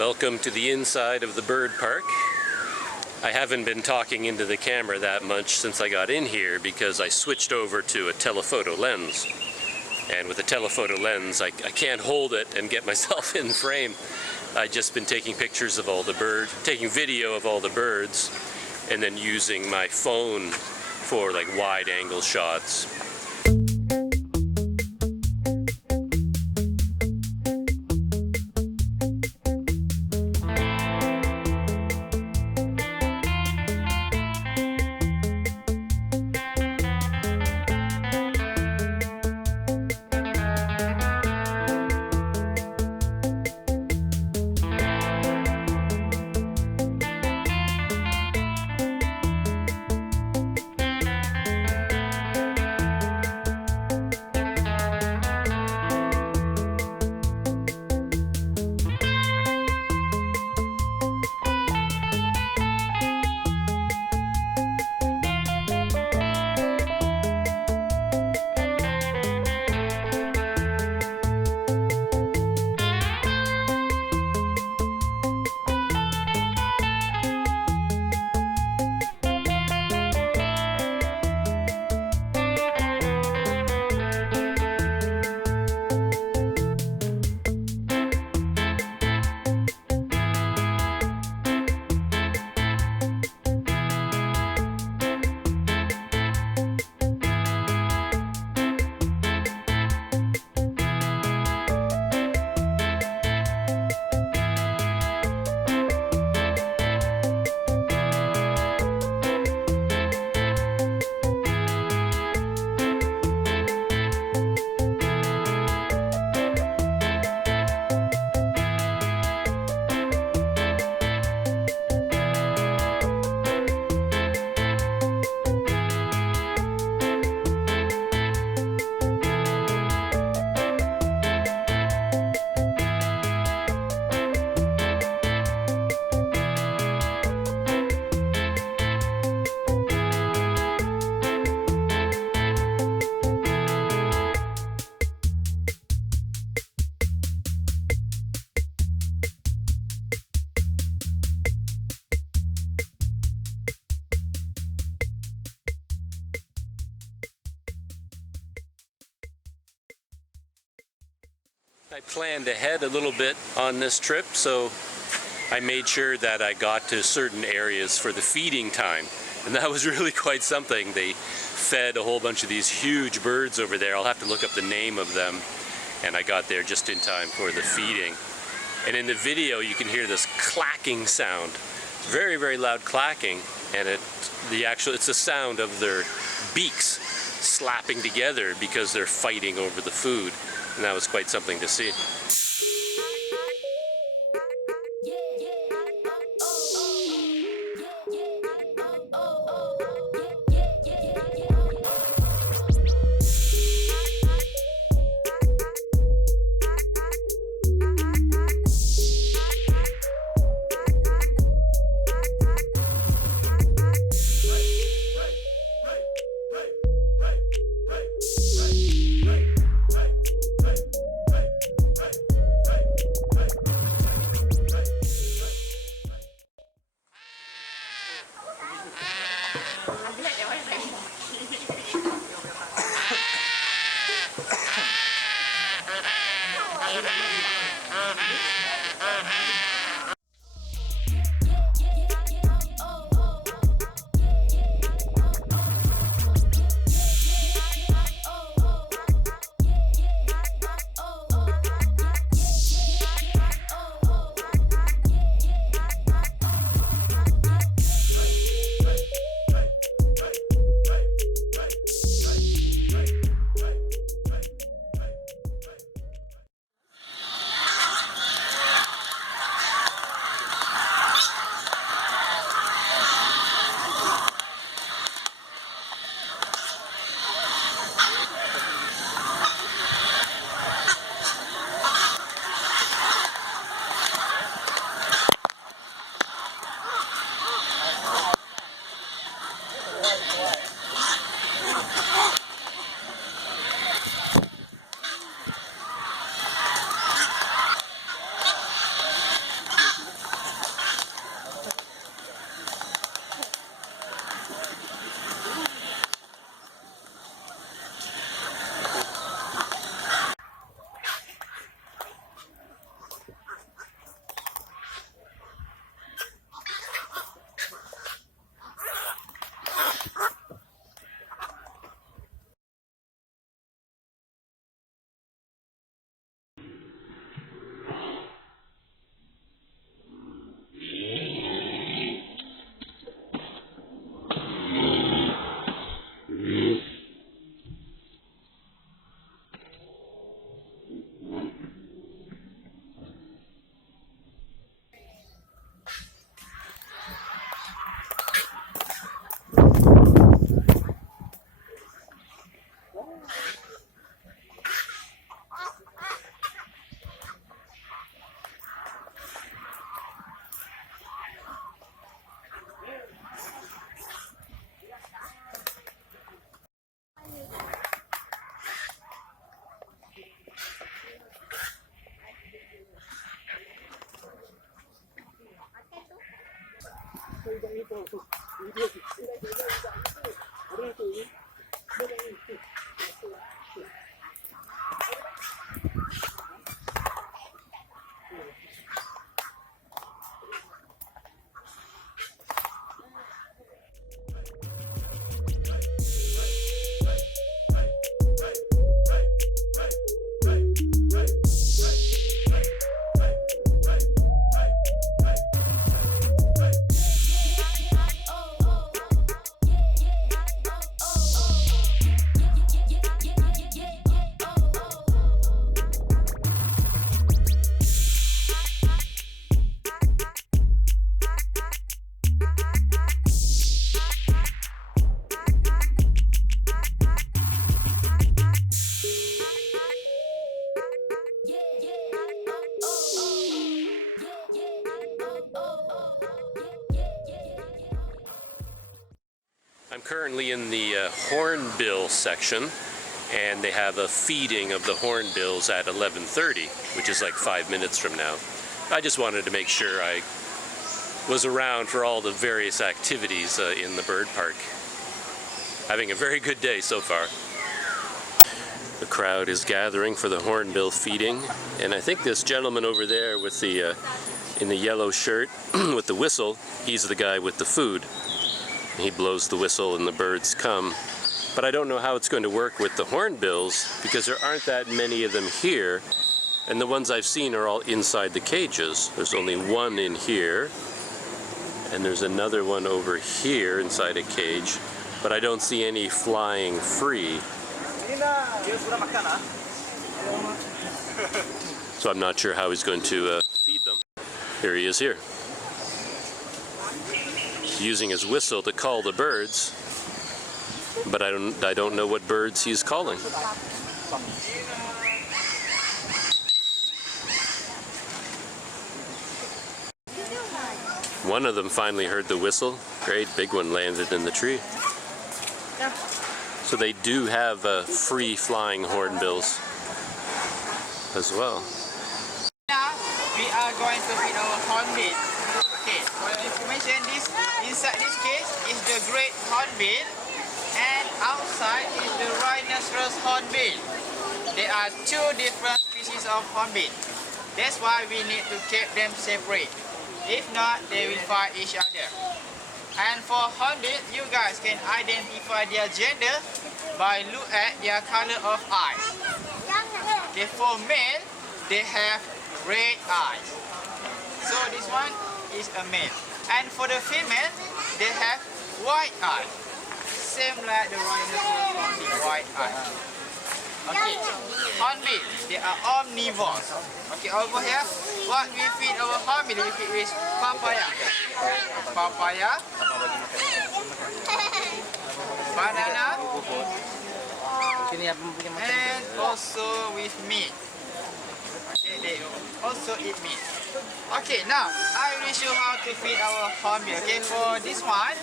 Welcome to the inside of the bird park. I haven't been talking into the camera that much since I got in here because I switched over to a telephoto lens. And with a telephoto lens, I can't hold it and get myself in frame. I've just been taking pictures of all the birds, taking video of all the birds, and then using my phone for like wide angle shots. I planned ahead a little bit on this trip, so I made sure that I got to certain areas for the feeding time, and that was really quite something. They fed a whole bunch of these huge birds over there. I'll have to look up the name of them, and I got there just in time for the feeding. And in the video you can hear this clacking sound. It's very, very loud clacking, and it's the sound of their beaks slapping together because they're fighting over the food. And that was quite something to see. I'm currently in the hornbill section, and they have a feeding of the hornbills at 11:30, which is like 5 minutes from now. I just wanted to make sure I was around for all the various activities in the bird park. Having a very good day so far. The crowd is gathering for the hornbill feeding, and I think this gentleman over there with the in the yellow shirt with the whistle, he's the guy with the food. He blows the whistle and the birds come. But I don't know how it's going to work with the hornbills because there aren't that many of them here, and the ones I've seen are all inside the cages. There's only one in here, and there's another one over here inside a cage, but I don't see any flying free. So I'm not sure how he's going to feed them. Here he is here, using his whistle to call the birds, but I don't know what birds he's calling. One of them finally heard the whistle. Great big one landed in the tree. So they do have free flying hornbills as well. Now we are going to feed our hornbill. Okay, for your information, inside this case is the Great Hornbill, and outside is the rhinoceros hornbill. There are two different species of hornbill. That's why we need to keep them separate. If not, they will fight each other. And for hornbill, you guys can identify their gender by look at their color of eyes. Okay, for male, they have red eyes. So this one is a male. And for the female, they have white eyes. Same like the rhinoceros hornbill, white eyes. Okay, hornbill, they are omnivores. Okay, over here, what we feed our hornbill, we feed with papaya. Papaya, banana, and also with meat. Okay, they also eat meat. Okay, now I will show how to feed our hornbill. Okay, for this one,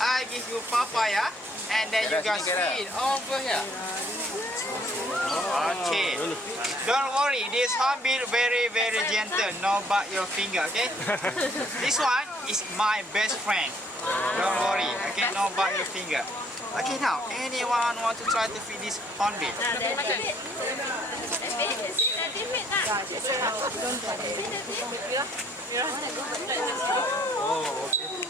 I give you papaya, and then you guys feed over here. Okay, don't worry, this hornbill very gentle, no bite your finger, okay? This one is my best friend. Don't worry, okay, no bite your finger. Okay, now, anyone want to try to feed this hornbill? Oh, okay.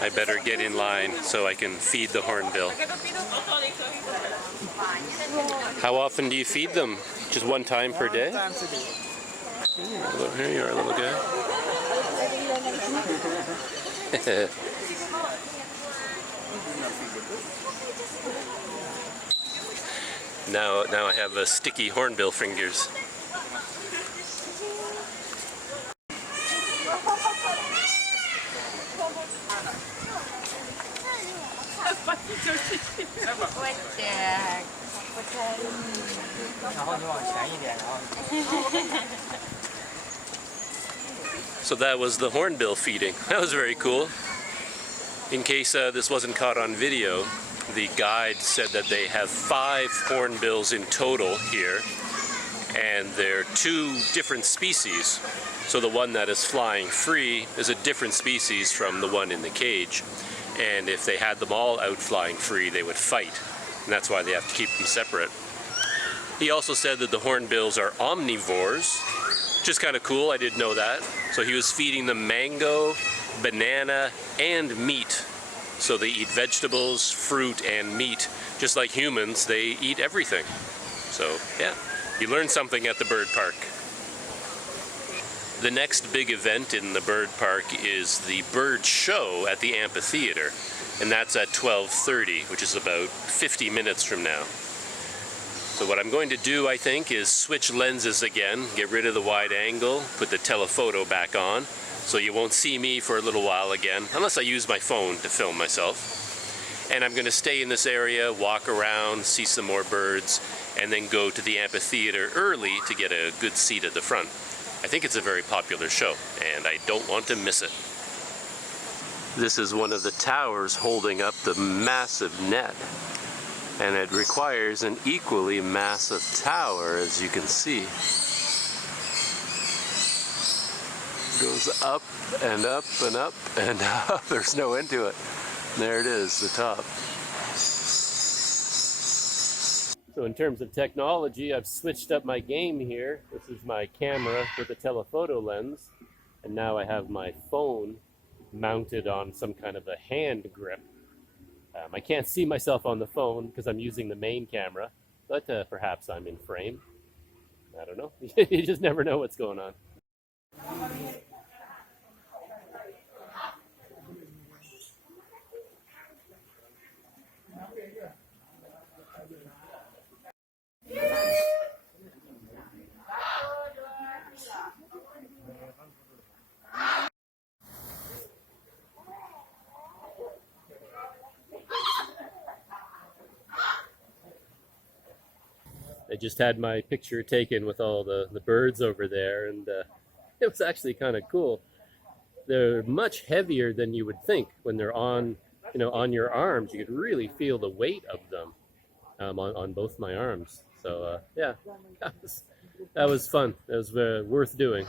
I better get in line so I can feed the hornbill. How often do you feed them? Just one time per day? Here you are, little guy. Now I have sticky hornbill fingers. So that was the hornbill feeding. That was very cool. In case this wasn't caught on video, the guide said that they have 5 hornbills in total here, and they're 2 different species. So the one that is flying free is a different species from the one in the cage. And if they had them all out flying free, they would fight. And that's why they have to keep them separate. He also said that the hornbills are omnivores, which is kind of cool. I didn't know that. So he was feeding them mango, banana, and meat. So they eat vegetables, fruit, and meat. Just like humans, they eat everything. So yeah, you learn something at the bird park. The next big event in the bird park is the bird show at the Amphitheater, and that's at 12:30, which is about 50 minutes from now. So what I'm going to do, I think, is switch lenses again, get rid of the wide angle, put the telephoto back on, so you won't see me for a little while again, unless I use my phone to film myself. And I'm going to stay in this area, walk around, see some more birds, and then go to the Amphitheater early to get a good seat at the front. I think it's a very popular show, and I don't want to miss it. This is one of the towers holding up the massive net, and it requires an equally massive tower, as you can see. It goes up and up and up and up. There's no end to it. There it is, the top. So in terms of technology, I've switched up my game here. This is my camera with a telephoto lens, and now I have my phone mounted on some kind of a hand grip. I can't see myself on the phone because I'm using the main camera, but perhaps I'm in frame. I don't know. You just never know what's going on. I just had my picture taken with all the birds over there, and it was actually kind of cool. They're much heavier than you would think when they're on, on your arms. You could really feel the weight of them on both my arms. So yeah, that was fun. That was worth doing.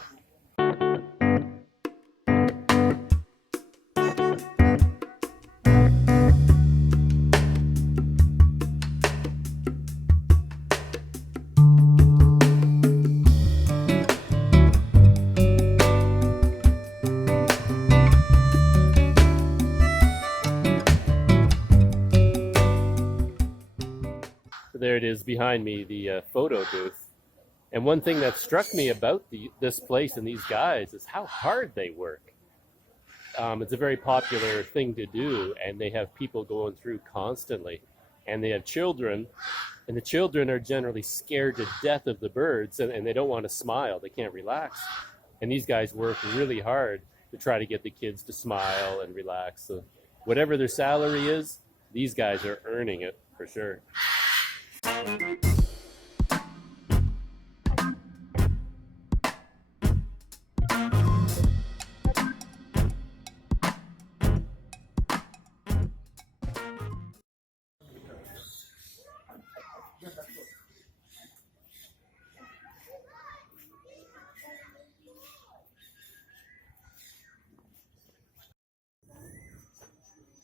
There it is behind me, the photo booth. And one thing that struck me about this place and these guys is how hard they work. It's a very popular thing to do, and they have people going through constantly. And they have children, and the children are generally scared to death of the birds, and they don't want to smile. They can't relax. And these guys work really hard to try to get the kids to smile and relax. So whatever their salary is, these guys are earning it for sure.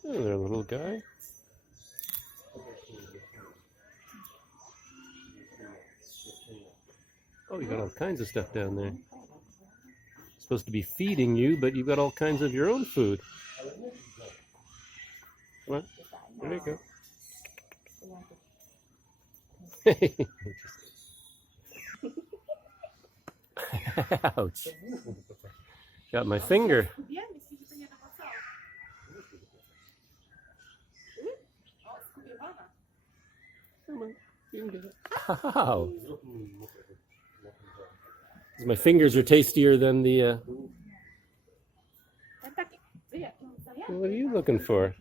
Oh, there, little guy. Oh, you got all kinds of stuff down there. Supposed to be feeding you, but you've got all kinds of your own food. Come on, there you go. Ouch. Got my finger. Come on, you can get it. Ow. My fingers are tastier than the... What are you looking for?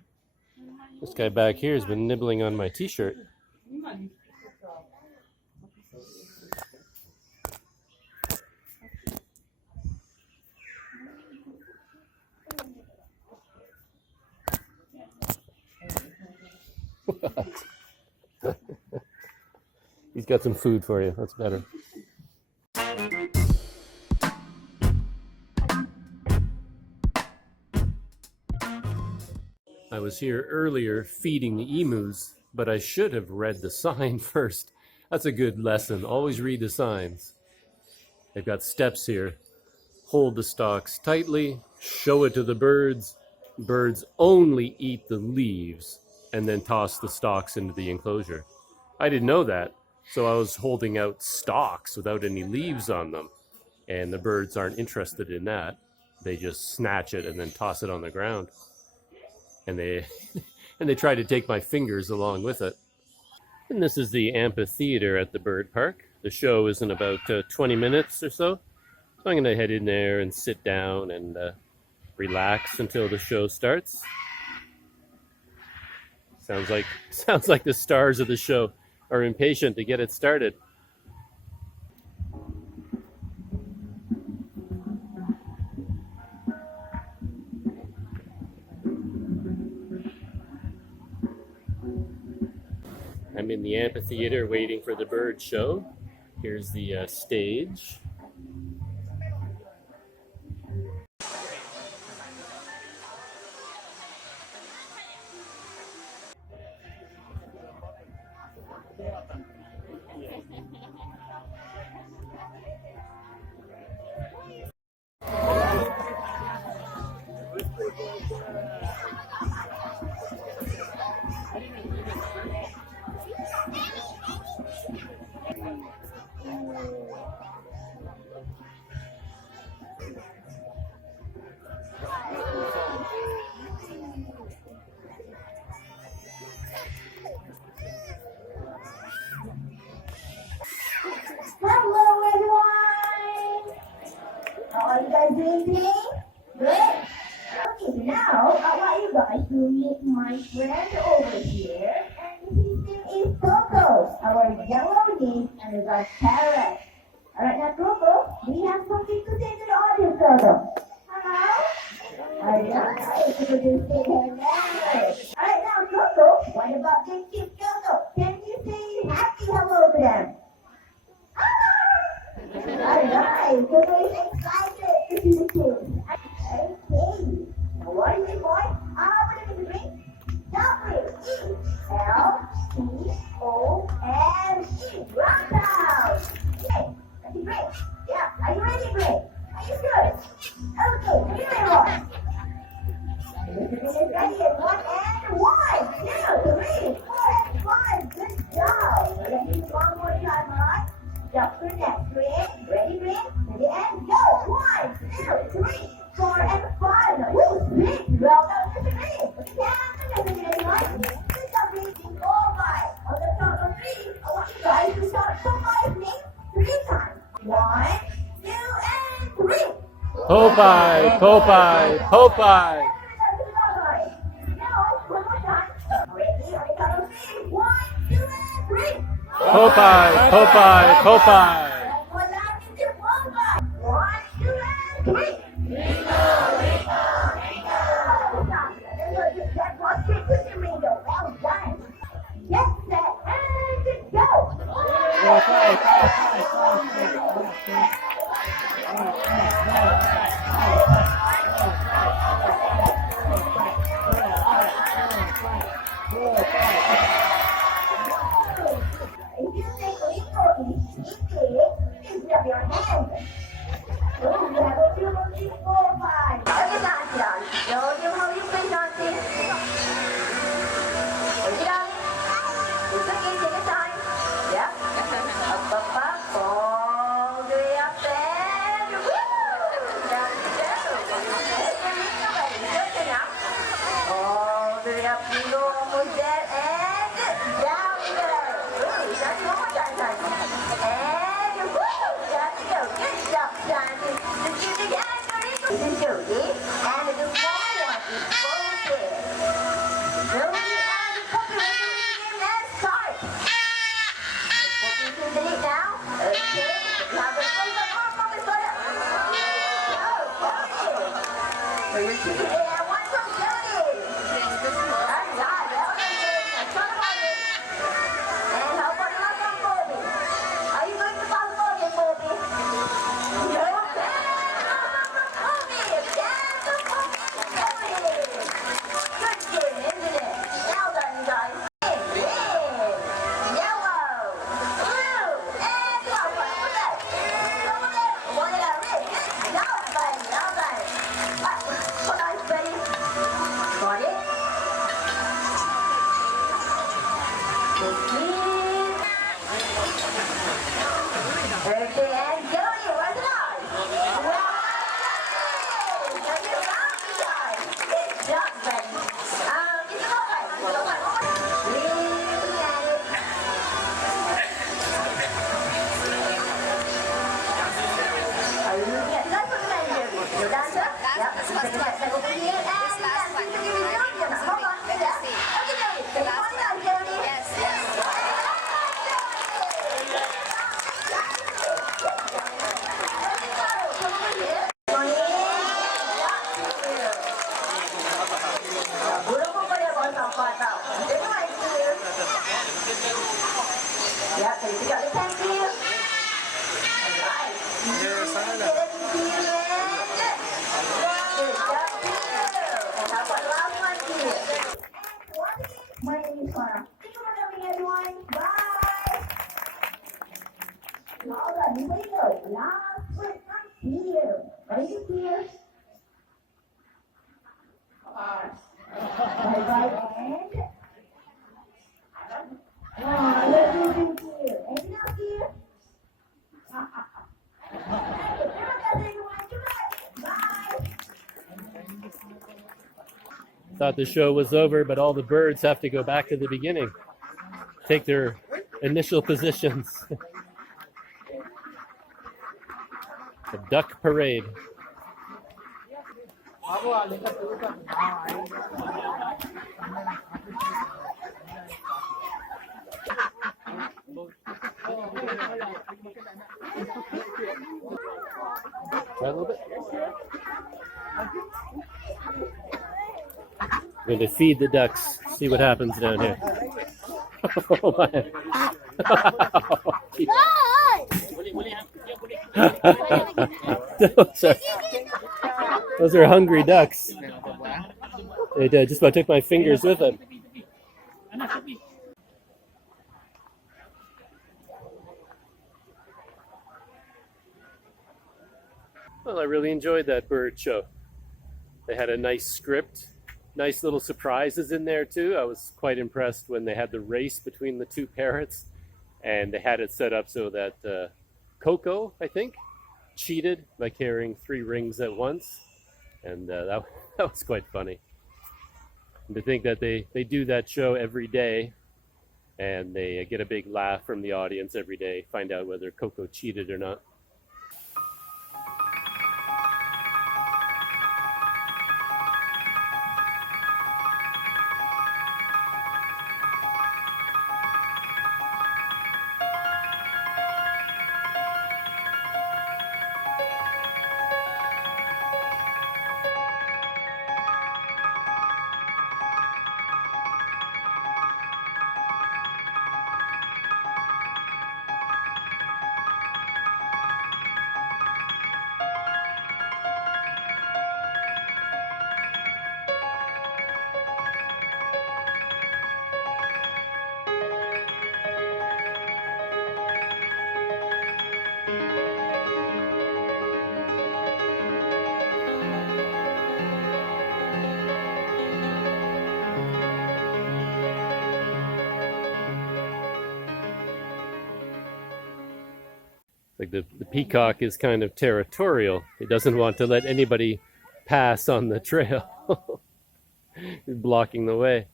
This guy back here has been nibbling on my t-shirt. He's got some food for you. That's better. I was here earlier feeding the emus, but I should have read the sign first. That's a good lesson. Always read the signs. They've got steps here. Hold the stalks tightly, show it to the birds. Birds only eat the leaves and then toss the stalks into the enclosure. I didn't know that, so I was holding out stalks without any leaves on them. And the birds aren't interested in that. They just snatch it and then toss it on the ground. And they try to take my fingers along with it. And this is the Amphitheater at the bird park. The show is in about 20 minutes or so. So I'm going to head in there and sit down and relax until the show starts. Sounds like the stars of the show are impatient to get it started. I'm in the amphitheater waiting for the bird show. Here's the stage. Hello everyone! How are you guys doing today? Good? Okay, now I want you guys to meet my friend over here. And his name is Coco, our yellow name, and we got parrot. Alright, now Coco, we have something to say to the audience, Coco. Hello? Alright, so just say hello. Alright, now Coco, what about the kids, Coco? Can you say happy hello to them? Alright, so we're excited to see the kids. Okay, now what is it, boy? What is it, drink? W, E, L, C, O, N, E. Rock out! Okay, that's great. Yeah, are you ready, Greg? Are you good? Okay, here we are. Is ready at 1 and 1, 2, 3, 4, and 5. Good job. Let's do one more time, alright? Jump to the next ring. Ready, ring? Ready, and go. 1, 2, 3, 4, and 5. Now, woo, ring. Well done, Mr. Ring. Put your hands together, everyone. Good job, ring. All right. On the count of 3, I want you guys to start Popeye's name 3 times. 1, 2, and 3. Popeye, Popeye, Popeye. Now, one more time. Ready? On the count of 3. 1, 2, and 3. Popeye, Popeye, Popeye. One last into Popeye. 1, 2, and 3. Ringo, Ringo, Ringo. That was great, Mr. Ringo. Well done. Get set and go. If you think Ringo is cheating, please grab your hand. Oh, we have a few 3, 4, 5. Okay, Sebastian. Show you how you play dancing. Okay, darling. It's okay, take your time. Yep. Up, up, up. All the way up and woo! Down you go. Take your Ringo, buddy. Good enough. All the way up you go, almost there, and down you go. Ooh, that's one more time, honey. And woo! Down you go. Good job, Johnny. The music and the Ringo. This is Jody, and the small one is Jody. Jody and the puppy will do the game. Let's start. Puppy to the lead now. Okay. Now the first one, puppy, start up. Go, Jody. So you're keeping it at 1 from Jody. Alright, well done, Jody. Now start about it. Thought the show was over, but all the birds have to go back to the beginning, take their initial positions. The duck parade. Try a little bit. I'm going to feed the ducks, see what happens down here. Oh my. Those are hungry ducks. They just about took my fingers with them. Well, I really enjoyed that bird show. They had a nice script, nice little surprises in there too. I was quite impressed when they had the race between the two parrots, and they had it set up so that Coco, I think, cheated by carrying 3 rings at once, and that was quite funny. And to think that they do that show every day, and they get a big laugh from the audience every day, find out whether Coco cheated or not. Like the peacock is kind of territorial. It doesn't want to let anybody pass on the trail. He's blocking the way.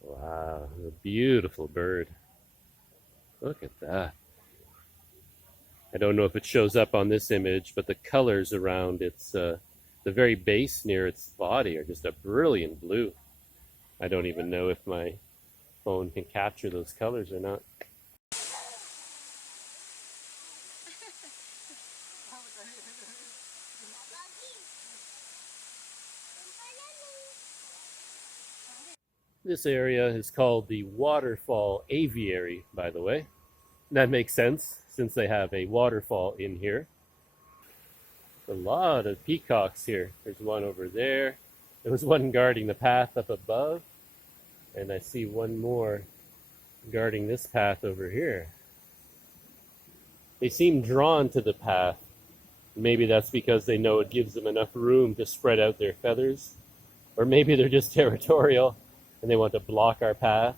Wow, a beautiful bird. Look at that. I don't know if it shows up on this image, but the colors around its, the very base near its body are just a brilliant blue. I don't even know if my phone can capture those colors or not. This area is called the Waterfall Aviary, by the way. That makes sense, since they have a waterfall in here. A lot of peacocks here. There's one over there. There was one guarding the path up above. And I see one more guarding this path over here. They seem drawn to the path. Maybe that's because they know it gives them enough room to spread out their feathers. Or maybe they're just territorial and they want to block our path.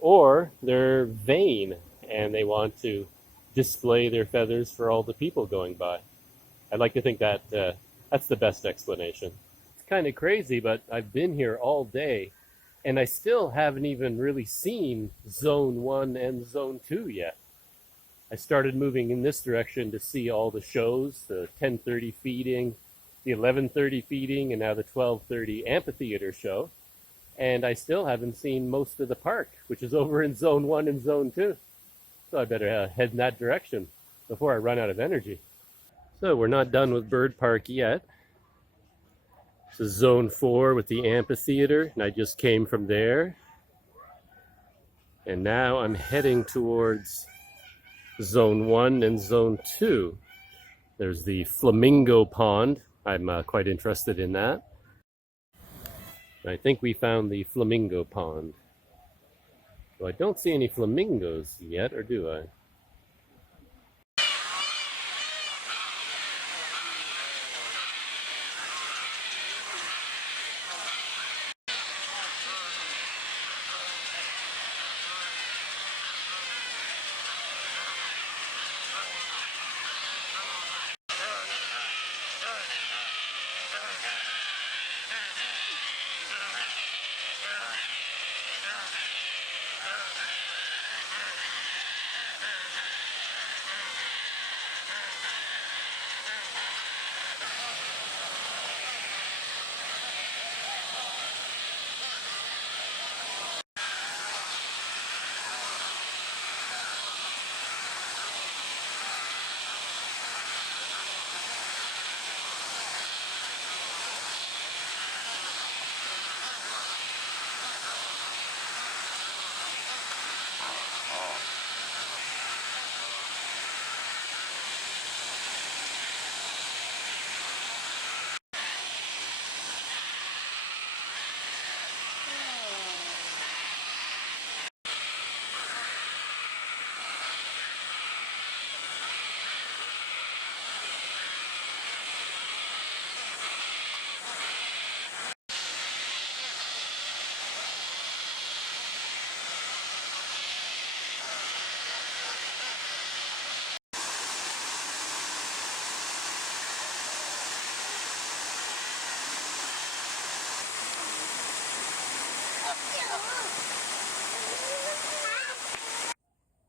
Or they're vain and they want to display their feathers for all the people going by. I'd like to think that that's the best explanation. It's kind of crazy, but I've been here all day, and I still haven't even really seen Zone 1 and Zone 2 yet. I started moving in this direction to see all the shows, the 10:30 feeding, the 11:30 feeding, and now the 12:30 Amphitheater show, and I still haven't seen most of the park, which is over in Zone 1 and Zone 2. So I better head in that direction before I run out of energy. So we're not done with Bird Park yet. This is Zone 4 with the Amphitheater, and I just came from there. And now I'm heading towards Zone 1 and Zone 2. There's the Flamingo Pond. I'm quite interested in that. I think we found the Flamingo Pond. Well, I don't see any flamingos yet, or do I?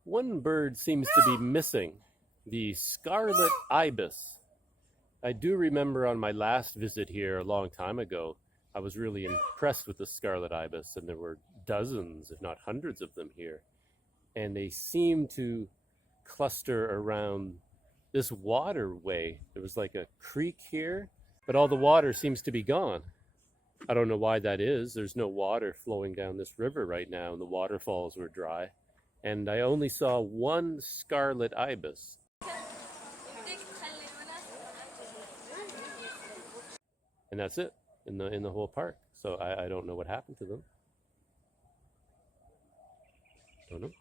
One bird seems to be missing, the scarlet ibis. I do remember on my last visit here a long time ago, I was really impressed with the scarlet ibis, and there were dozens, if not hundreds of them here. And they seem to cluster around this waterway. There was like a creek here, but all the water seems to be gone. I don't know why that is. There's no water flowing down this river right now, and the waterfalls were dry. And I only saw one scarlet ibis. And that's it in the whole park. So I don't know what happened to them. Don't know.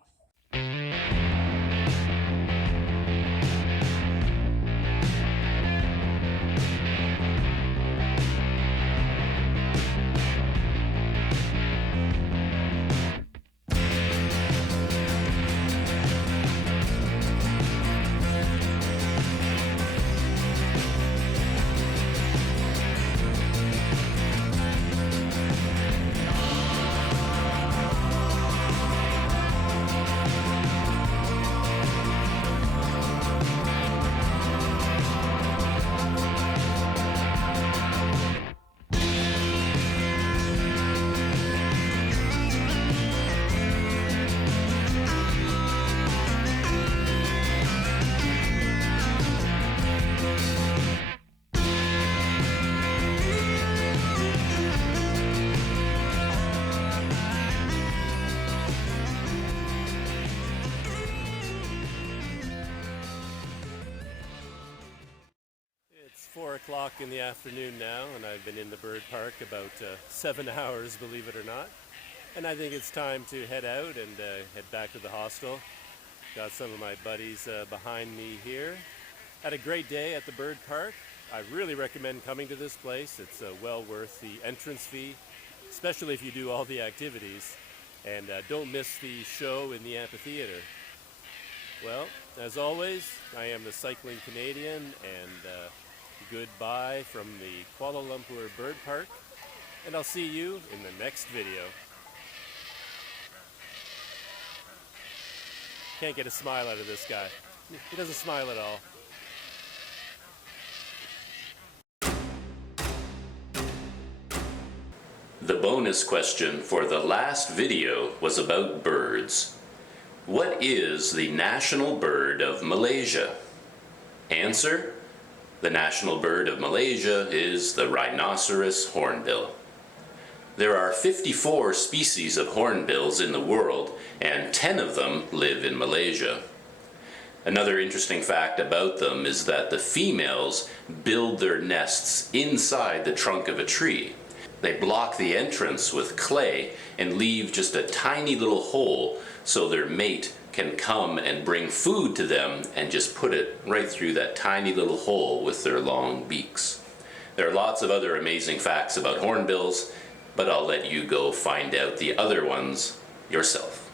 It's 4 o'clock in the afternoon now, and I've been in the bird park about 7 hours, believe it or not. And I think it's time to head out and head back to the hostel. Got some of my buddies behind me here. Had a great day at the bird park. I really recommend coming to this place. It's well worth the entrance fee, especially if you do all the activities. And don't miss the show in the Amphitheater. Well, as always, I am the Cycling Canadian, and goodbye from the Kuala Lumpur Bird Park, and I'll see you in the next video. Can't get a smile out of this guy. He doesn't smile at all. The bonus question for the last video was about birds. What is the national bird of Malaysia? Answer: the national bird of Malaysia is the rhinoceros hornbill. There are 54 species of hornbills in the world, and 10 of them live in Malaysia. Another interesting fact about them is that the females build their nests inside the trunk of a tree. They block the entrance with clay and leave just a tiny little hole so their mate can come and bring food to them and just put it right through that tiny little hole with their long beaks. There are lots of other amazing facts about hornbills, but I'll let you go find out the other ones yourself.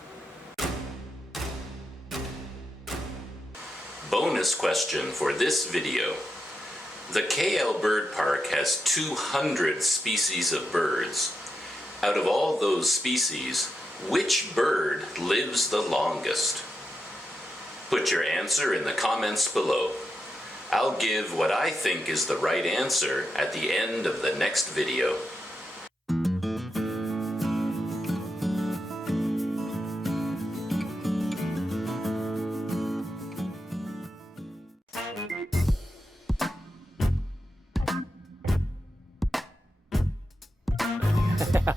Bonus question for this video. The KL Bird Park has 200 species of birds. Out of all those species, which bird lives the longest? Put your answer in the comments below. I'll give what I think is the right answer at the end of the next video.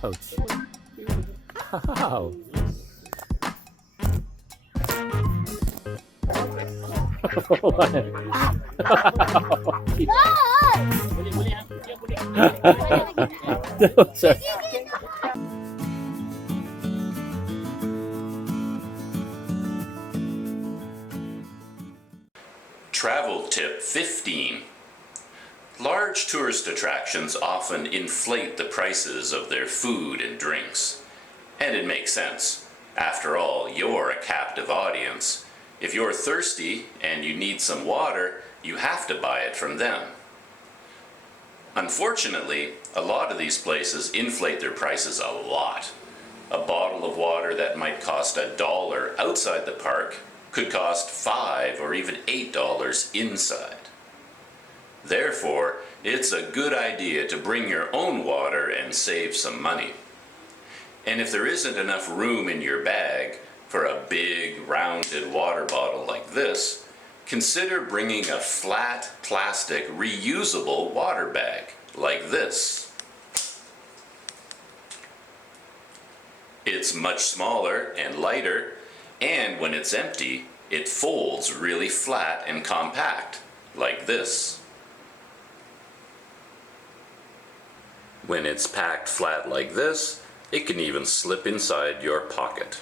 Ouch. Ow. Travel tip 15. Large tourist attractions often inflate the prices of their food and drinks. And it makes sense. After all, you're a captive audience. If you're thirsty and you need some water, you have to buy it from them. Unfortunately, a lot of these places inflate their prices a lot. A bottle of water that might cost $1 outside the park could cost $5 or even $8 inside. Therefore, it's a good idea to bring your own water and save some money. And if there isn't enough room in your bag for a big rounded water bottle like this, consider bringing a flat plastic reusable water bag like this. It's much smaller and lighter, and when it's empty, it folds really flat and compact, like this. When it's packed flat like this, it can even slip inside your pocket.